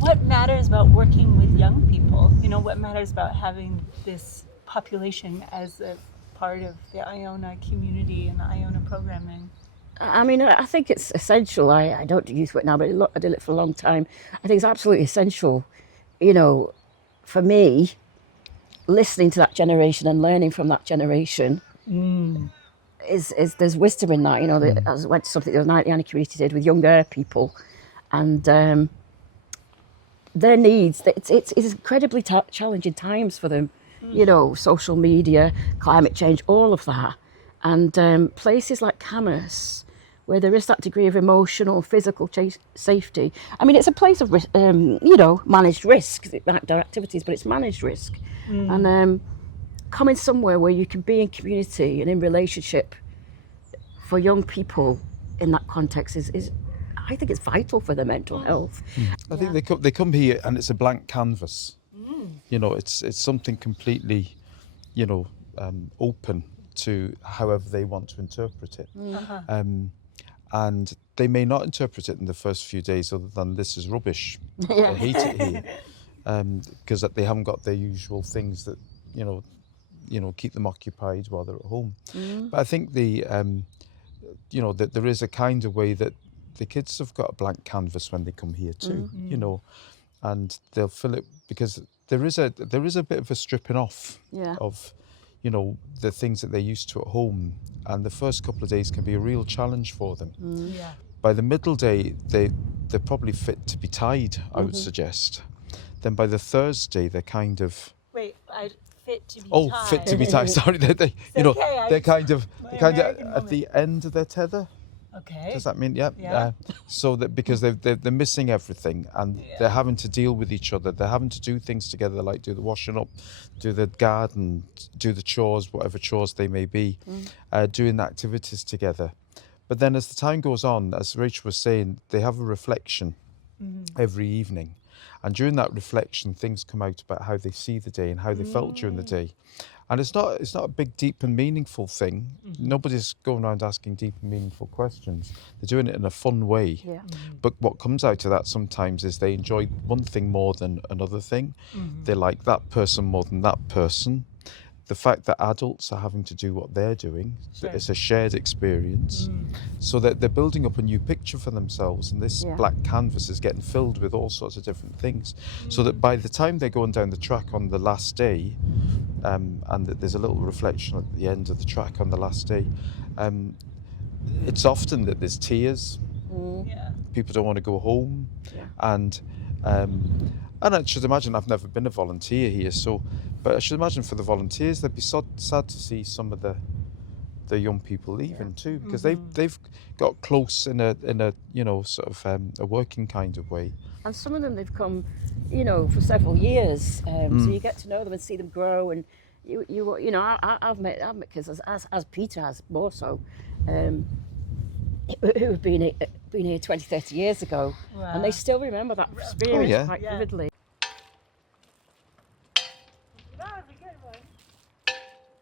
what matters about working with young people? You know, what matters about having this population as a part of the Iona community and the Iona programming? I mean, I think it's essential. I don't do youth work now, but I did it for a long time. I think it's absolutely essential, you know, for me, listening to that generation and learning from that generation is there's wisdom in that. You know, I went to something the other night the Iona Committee did with younger people, and their needs. It's incredibly challenging times for them. You know, social media, climate change, all of that, and places like Camas, where there is that degree of emotional, physical safety. I mean, it's a place of, you know, managed risk, outdoor activities, but it's managed risk. And coming somewhere where you can be in community and in relationship for young people in that context is I think it's vital for their mental health. I think they come here and it's a blank canvas. You know, it's something completely, you know, open to however they want to interpret it. And they may not interpret it in the first few days other than this is rubbish. I hate it here. Because they haven't got their usual things that, you know, keep them occupied while they're at home. But I think you know, that there is a kind of way that the kids have got a blank canvas when they come here too, you know, and they'll fill it because there is a bit of a stripping off of, you know, the things that they're used to at home, and the first couple of days can be a real challenge for them. By the middle day, they're probably fit to be tied, I would suggest. Then by the Thursday, they're kind of Fit to be tied. Oh, fit to be tied. Sorry, you know, they're kind of at the end of their tether. Okay. Does that mean so that because they're missing everything and they're having to deal with each other, they're having to do things together, like do the washing up, do the garden, do the chores, whatever chores they may be, doing activities together. But then as the time goes on, as Rachel was saying, they have a reflection every evening. And during that reflection, things come out about how they see the day and how they felt during the day. And it's not a big, deep and meaningful thing. Nobody's going around asking deep and meaningful questions. They're doing it in a fun way. But what comes out of that sometimes is they enjoy one thing more than another thing. They like that person more than that person. The fact that adults are having to do what they're doing, it's a shared experience. So that they're building up a new picture for themselves, and this black canvas is getting filled with all sorts of different things. So that by the time they're going down the track on the last day, and there's a little reflection at the end of the track on the last day, it's often that there's tears. People don't want to go home. And I should imagine, I've never been a volunteer here, but I should imagine for the volunteers, they'd be so sad to see some of the young people leaving too, because they've got close in a you know, sort of a working kind of way. And some of them they've come, you know, for several years, so you get to know them and see them grow. And you know, I've met kids as Peter has more so, who have been here 20, 30 years ago, and they still remember that experience quite vividly.